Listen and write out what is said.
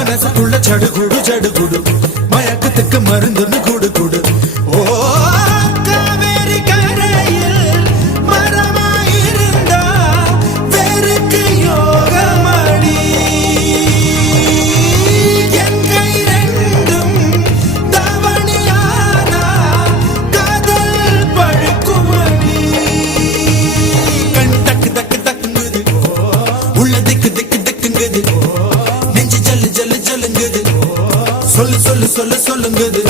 மனசுக்குள்ள சடுகுடு சடுகுடு மயக்கத்துக்கு மருந்துன்னு குடு குடு. ஓ காவேரி கரையில் மரமாயிருந்தா வேருக்கு யோகமடி. என் கை ரெண்டும் தவணியானா காதல் பழுக்குமடி. கண் தக்கு தக்கு தக்குங்குது, உள்ள திக்கு திக்கு திக்குங்குது, நெஞ்சு ஜல்லு ஜல்லு ஜல்லுங்குது, சொல்லு சொல்லு சொல்லு சொல்லுங்குது.